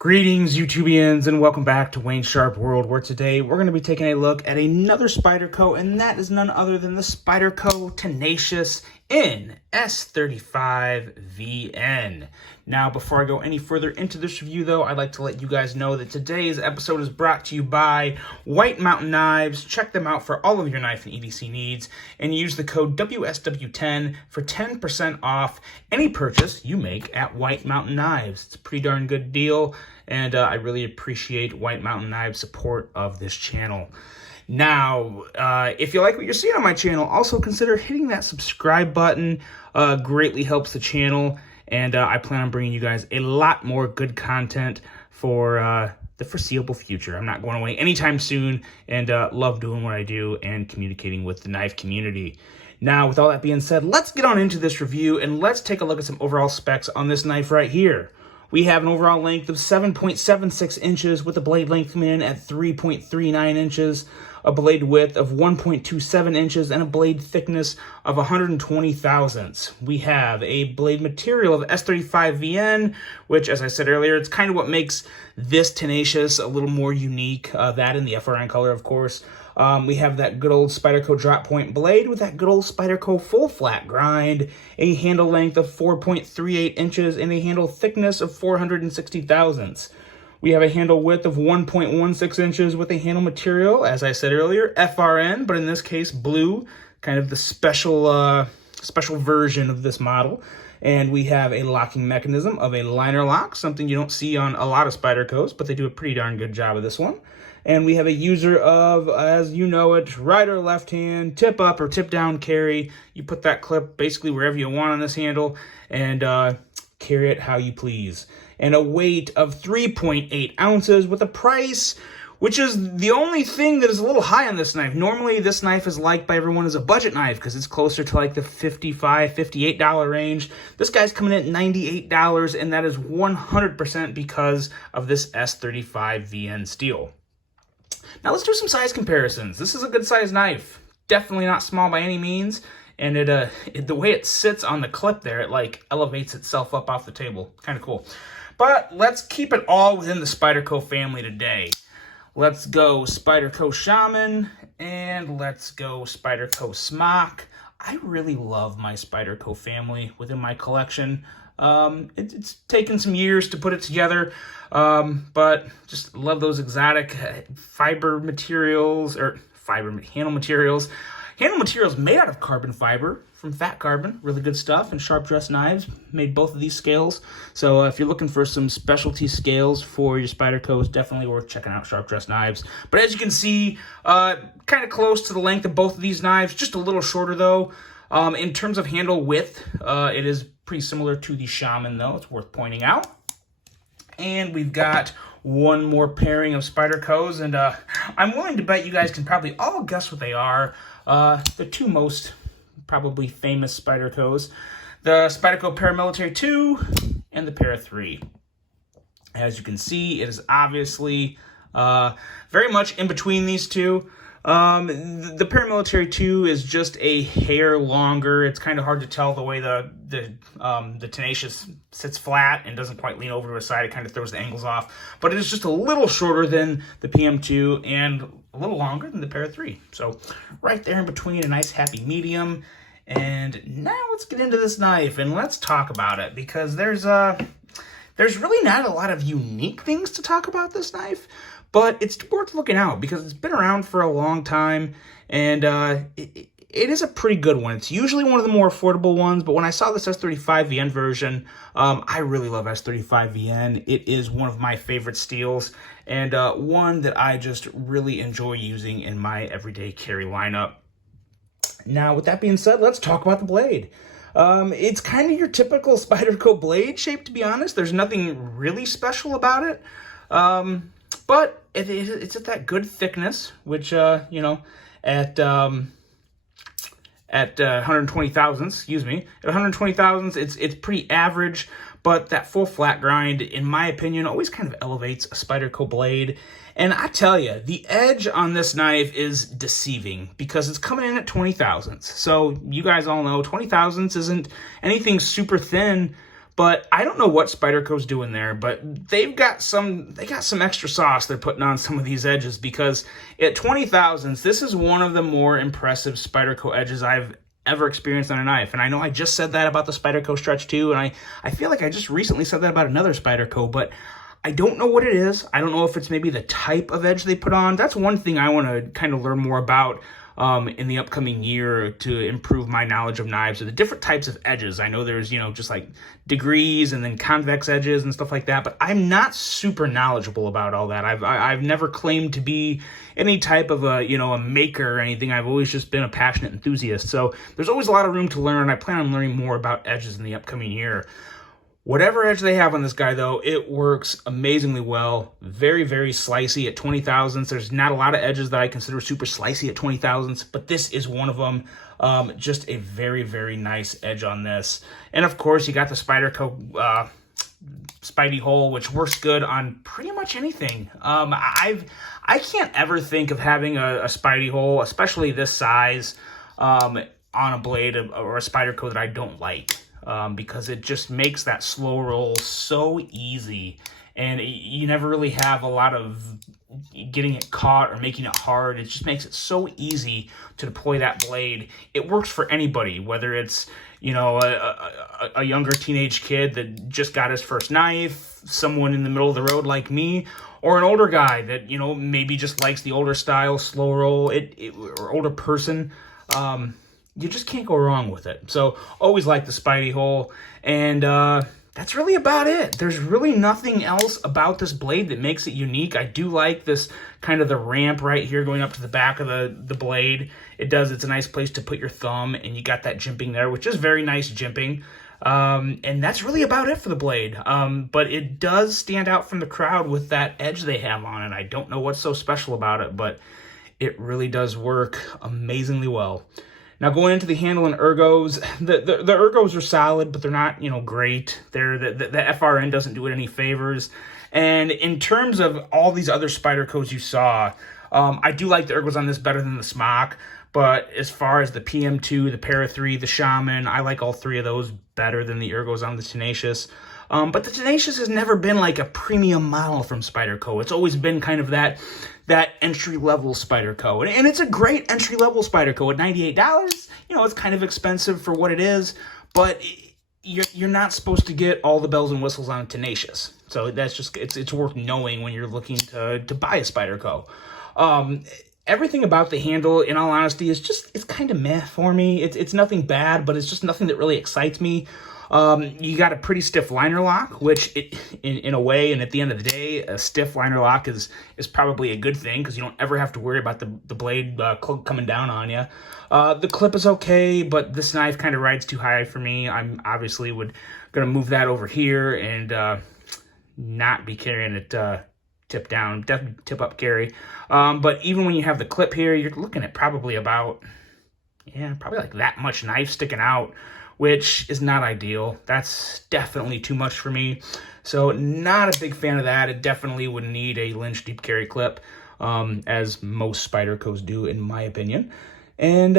Greetings, YouTubians, and welcome back to Wayne Sharp World, where today we're going to be taking a look at another Spyderco, and that is none other than the Spyderco Tenacious in S35VN. Now, before I go any further into this review, though, I'd like to let you guys know that today's episode is brought to you by White Mountain Knives. Check them out for all of your knife and EDC needs, and use the code WSW10 for 10% off any purchase you make at White Mountain Knives. It's a pretty darn good deal, and I really appreciate White Mountain Knives' support of this channel. Now, if you like what you're seeing on my channel, also consider hitting that subscribe button. Greatly helps the channel, and I plan on bringing you guys a lot more good content for the foreseeable future. I'm not going away anytime soon, and love doing what I do and communicating with the knife community. Now, with all that being said, let's get on into this review, and let's take a look at some overall specs on this knife right here. We have an overall length of 7.76 inches with a blade length coming in at 3.39 inches, a blade width of 1.27 inches, and a blade thickness of 120 thousandths. We have a blade material of S35VN, which, as I said earlier, it's kind of what makes this Tenacious a little more unique, that in the FRN color, of course. We have that good old Spyderco drop point blade with that good old Spyderco full flat grind, a handle length of 4.38 inches, and a handle thickness of 460 thousandths. We have a handle width of 1.16 inches with a handle material, as I said earlier, FRN, but in this case, blue, kind of the special version of this model. And we have a locking mechanism of a liner lock, something you don't see on a lot of Spydercos, but they do a pretty darn good job of this one. And we have a user of, as you know it, right or left hand, tip up or tip down carry. You put that clip basically wherever you want on this handle and carry it how you please. And a weight of 3.8 ounces with a price, which is the only thing that is a little high on this knife. Normally, this knife is liked by everyone as a budget knife because it's closer to like the $55, $58 range. This guy's coming in at $98, and that is 100% because of this S35VN steel. Now let's do some size comparisons. This is a good size knife. Definitely not small by any means. And the way it sits on the clip there, it like elevates itself up off the table. Kind of cool. But let's keep it all within the Spyderco family today. Let's go Spyderco Shaman, and let's go Spyderco Smock. I really love my Spyderco family within my collection. It's taken some years to put it together, but just love those exotic fiber materials, or handle materials. Handle materials made out of carbon fiber from Fat Carbon, really good stuff, and Sharp Dress Knives made both of these scales. So if you're looking for some specialty scales for your Spydercos, definitely worth checking out Sharp Dress Knives. But as you can see, kind of close to the length of both of these knives, just a little shorter though. In terms of handle width, it is pretty similar to the Shaman though, it's worth pointing out. And we've got one more pairing of Spydercos, and I'm willing to bet you guys can probably all guess what they are. The two most probably famous Spydercos, the Spyderco Paramilitary 2 and the Para 3. As you can see, it is obviously very much in between these two. The Paramilitary 2 is just a hair longer. It's kind of hard to tell the way the Tenacious sits flat and doesn't quite lean over to a side. It kind of throws the angles off. But it is just a little shorter than the PM2 and a little longer than the Para 3. So right there in between, a nice happy medium. And now let's get into this knife and let's talk about it, because there's really not a lot of unique things to talk about this knife. But it's worth looking out because it's been around for a long time, and it is a pretty good one. It's usually one of the more affordable ones, but when I saw this S35VN version, I really love S35VN. It is one of my favorite steels, and one that I just really enjoy using in my everyday carry lineup. Now, with that being said, let's talk about the blade. It's kind of your typical Spyderco blade shape, to be honest. There's nothing really special about it. But it's at that good thickness, which, you know, at 120 thousandths, excuse me, at 120 thousandths, it's pretty average, but that full flat grind, in my opinion, always kind of elevates a Spyderco blade. And I tell you, the edge on this knife is deceiving because it's coming in at 20 thousandths. So you guys all know 20 thousandths isn't anything super thin, But I don't know what Spyderco's doing there, but they got some extra sauce they're putting on some of these edges, because at 20 thousandths, this is one of the more impressive Spyderco edges I've ever experienced on a knife. And I know I just said that about the Spyderco Stretch 2, and I feel like I just recently said that about another Spyderco, but I don't know what it is. I don't know if it's maybe the type of edge they put on. That's one thing I want to kind of learn more about in the upcoming year to improve my knowledge of knives, or the different types of edges. I know there's, you know, just like degrees and then convex edges and stuff like that, but I'm not super knowledgeable about all that. I've never claimed to be any type of a, you know, a maker or anything. I've always just been a passionate enthusiast. So there's always a lot of room to learn. I plan on learning more about edges in the upcoming year. Whatever edge they have on this guy, though, it works amazingly well. Very, very slicey at 20 thousandths. There's not a lot of edges that I consider super slicey at 20 thousandths, but this is one of them. Just a very, very nice edge on this. And of course, you got the Spyderco Spidey hole, which works good on pretty much anything. I can't ever think of having a Spidey hole, especially this size, on a blade or a Spyderco that I don't like. Because it just makes that slow roll so easy, and you never really have a lot of getting it caught or making it hard. It just makes it so easy to deploy that blade. It works for anybody, whether it's, you know, a younger teenage kid that just got his first knife, someone in the middle of the road like me, or an older guy that, you know, maybe just likes the older style slow roll, or older person. You just can't go wrong with it. So always like the Spidey hole, and that's really about it. There's really nothing else about this blade that makes it unique. I do like this kind of the ramp right here going up to the back of the blade. It's a nice place to put your thumb, and you got that jimping there, which is very nice jimping. And that's really about it for the blade. But it does stand out from the crowd with that edge they have on it. I don't know what's so special about it, but it really does work amazingly well. Now, going into the handle and ergos, the ergos are solid, but they're not, you know, great. The FRN doesn't do it any favors. And in terms of all these other Spydercos you saw, I do like the ergos on this better than the Smock. But as far as the PM2, the Para 3, the Shaman, I like all three of those better than the ergos on the Tenacious. But the Tenacious has never been like a premium model from Spyderco. It's always been kind of that entry-level Spyderco. And it's a great entry-level Spyderco at $98. You know, it's kind of expensive for what it is, but you're not supposed to get all the bells and whistles on a Tenacious. So that's just, it's worth knowing when you're looking to buy a Spyderco. Everything about the handle, in all honesty, it's kind of meh for me. It's nothing bad, but it's just nothing that really excites me. You got a pretty stiff liner lock, which in a way, and at the end of the day, a stiff liner lock is probably a good thing, because you don't ever have to worry about the blade coming down on you. The clip is okay, but this knife kind of rides too high for me. I'm obviously going to move that over here and not be carrying it tip down, definitely tip up carry. But even when you have the clip here, you're looking at probably about, probably like that much knife sticking out, which is not ideal. That's definitely too much for me. So not a big fan of that. It definitely would need a Lynch deep carry clip, as most Spydercos do, in my opinion. And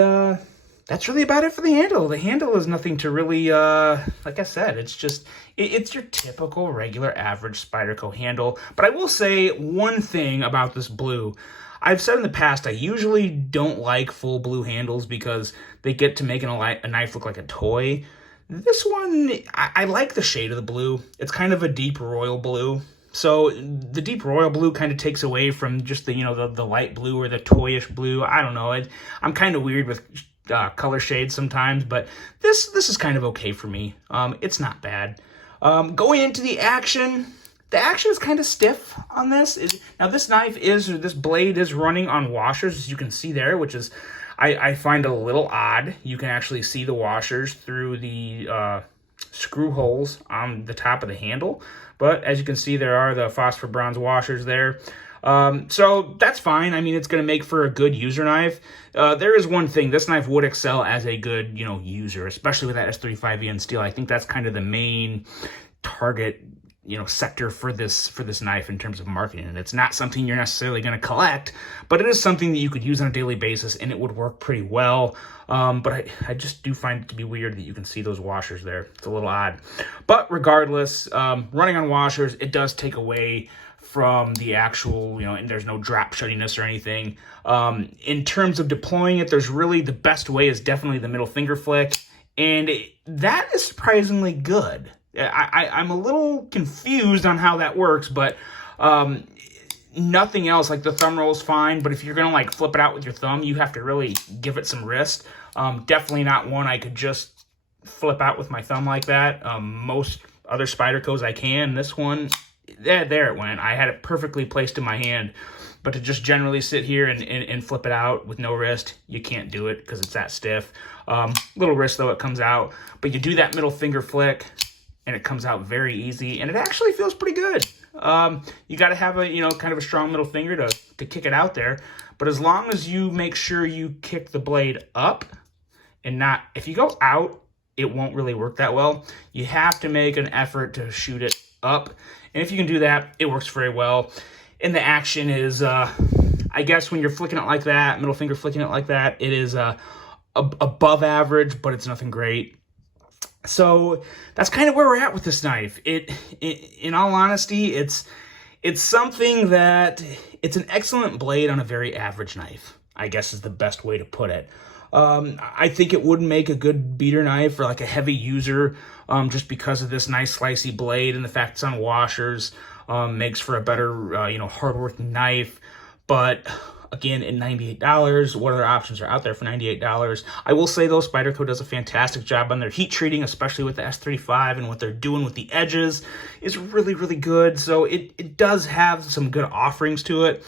that's really about it for the handle. The handle is nothing to really, like I said, it's your typical, regular, average Spyderco handle. But I will say one thing about this blue. I've said in the past, I usually don't like full blue handles because they get to making a knife look like a toy. This one, I like the shade of the blue. It's kind of a deep royal blue. So the deep royal blue kind of takes away from just the, the light blue or the toyish blue. I don't know. I'm kind of weird with color shades sometimes, but this is kind of okay for me. It's not bad. Going into the action is kind of stiff on this. Now this this blade is running on washers, as you can see there, which is, I find a little odd. You can actually see the washers through the screw holes on the top of the handle. But as you can see, there are the phosphor bronze washers there. So that's fine. I mean, it's going to make for a good user knife. There is one thing. This knife would excel as a good, user, especially with that S35VN steel. I think that's kind of the main target sector for this knife in terms of marketing. And it's not something you're necessarily going to collect, but it is something that you could use on a daily basis, and it would work pretty well. But I just do find it to be weird that you can see those washers there. It's a little odd. But regardless, running on washers, it does take away from the actual, and there's no drop shuttiness or anything. In terms of deploying it, there's really the best way is definitely the middle finger flick, and that is surprisingly good. I'm a little confused on how that works, but nothing else. Like the thumb roll is fine, but if you're gonna like flip it out with your thumb, you have to really give it some wrist. Definitely not one I could just flip out with my thumb like that. Most other Spydercos I can. This one, there it went. I had it perfectly placed in my hand, but to just generally sit here and flip it out with no wrist, you can't do it because it's that stiff. Little wrist though, it comes out, but you do that middle finger flick, and it comes out very easy, and it actually feels pretty good. You got to have a, kind of a strong middle finger to kick it out there, but as long as you make sure you kick the blade up and not, if you go out, it won't really work that well. You have to make an effort to shoot it up, and if you can do that, it works very well. And the action is, I guess when you're flicking it like that, middle finger flicking it like that, it is above average, but it's nothing great. So that's kind of where we're at with this knife. In all honesty, it's something that it's an excellent blade on a very average knife, I guess is the best way to put it. I think it would make a good beater knife for like a heavy user, just because of this nice slicey blade and the fact it's on washers, makes for a better, hard-working knife. But again, at $98, what other options are out there for $98? I will say, though, Spyderco does a fantastic job on their heat treating, especially with the S35, and what they're doing with the edges is really, really good. So it does have some good offerings to it.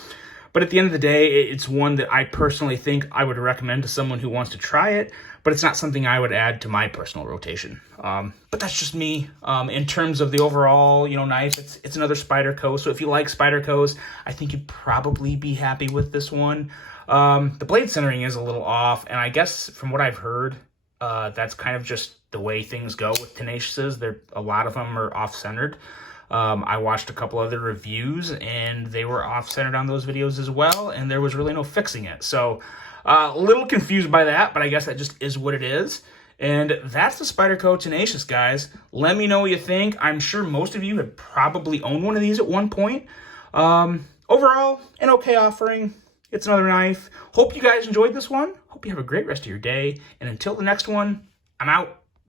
But at the end of the day, it's one that I personally think I would recommend to someone who wants to try it, but it's not something I would add to my personal rotation. But that's just me. In terms of the overall, knife, it's another Spyderco. So if you like Spydercos, I think you'd probably be happy with this one. The blade centering is a little off, and I guess from what I've heard, that's kind of just the way things go with Tenaciouses. A lot of them are off-centered. I watched a couple other reviews, and they were off-centered on those videos as well, and there was really no fixing it. So a little confused by that, but I guess that just is what it is. And that's the Spyderco Tenacious, guys. Let me know what you think. I'm sure most of you had probably owned one of these at one point. Overall, an okay offering. It's another knife. Hope you guys enjoyed this one. Hope you have a great rest of your day. And until the next one, I'm out.